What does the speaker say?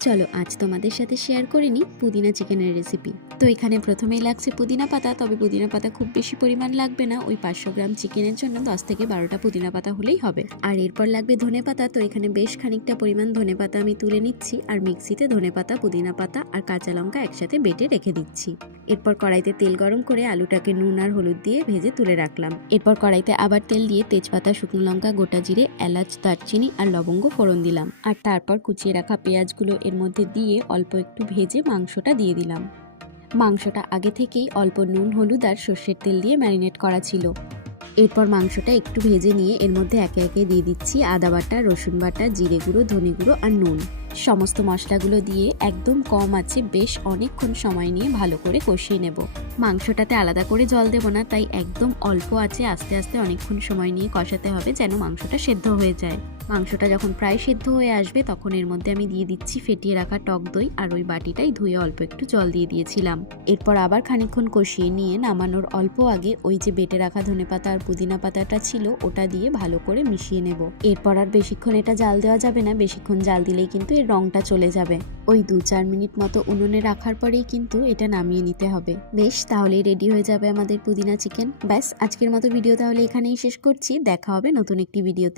চলো আজ তোমাদের সাথে শেয়ার করে নিই পুদিনা চিকেনের রেসিপি। তো এখানে প্রথমেই লাগছে পুদিনা পাতা, তবে পুদিনা পাতা খুব বেশি পরিমাণ লাগবে না, ওই 500 গ্রাম চিকেনের জন্য 10 থেকে 12টা পুদিনা পাতা হলেই হবে। আর এরপর লাগবে ধনে পাতা, তো এখানে বেশ খানিকটা পরিমাণ ধনে পাতা আমি তুলে নিচ্ছি আর মিক্সিতে ধনে পাতা, পুদিনা পাতা আর কাঁচা লঙ্কা একসাথে বেটে রেখে দিচ্ছি। এরপর কড়াইতে তেল গরম করে আলুটাকে নুন আর হলুদ দিয়ে ভেজে তুলে রাখলাম। এরপর কড়াইতে আবার তেল দিয়ে তেজপাতা, শুকনো লঙ্কা, গোটা জিরে, এলাচ, দারচিনি আর লবঙ্গ ফোড়ন দিলাম। আর তারপর কুচিয়ে রাখা পেঁয়াজগুলো এর মধ্যে দিয়ে অল্প একটু ভেজে মাংসটা দিয়ে দিলাম। মাংসটা আগে থেকেই অল্প নুন, হলুদ আর সর্ষের তেল দিয়ে ম্যারিনেট করা ছিল। এরপর মাংসটা একটু ভেজে নিয়ে এর মধ্যে একে একে দিয়ে দিচ্ছি আদা বাটা, রসুন বাটা, জিরে গুঁড়ো, ধনে গুঁড়ো আর নুন। সমস্ত মশলাগুলো দিয়ে একদম কম আঁচে বেশ অনেকক্ষণ সময় নিয়ে ভালো করে কষিয়ে নেব। মাংসটাতে আলাদা করে জল দেব না, তাই একদম অল্প আঁচে আস্তে আস্তে অনেকক্ষণ সময় নিয়ে কষাতে হবে যেন মাংসটা সেদ্ধ হয়ে যায়। মাংসটা যখন প্রায় সেদ্ধ হয়ে আসবে তখন এর মধ্যে আমি দিয়ে দিচ্ছি ফেটিয়ে রাখা টক দই, আর ওই বাটিটাই ধুয়ে অল্প একটু জল দিয়ে দিয়েছিলাম। এরপর আবার খানিকক্ষণ কষিয়ে নিয়ে নামানোর অল্প আগে ওই যে বেটে রাখা ধনেপাতা আর পুদিনা পাতাটা ছিল ওটা দিয়ে ভালো করে মিশিয়ে নেব। এরপর আর বেশিক্ষণ এটা জাল দেওয়া যাবে না, বেশিক্ষণ জাল দিলেই কিন্তু এর রংটা চলে যাবে। ওই 2-4 মিনিট মতো উনুনে রাখার পরেই কিন্তু এটা নামিয়ে নিতে হবে। বেশ, তাহলেই রেডি হয়ে যাবে আমাদের পুদিনা চিকেন। ব্যাস, আজকের মতো ভিডিও তাহলে এখানেই শেষ করছি। দেখা হবে নতুন একটি ভিডিওতে।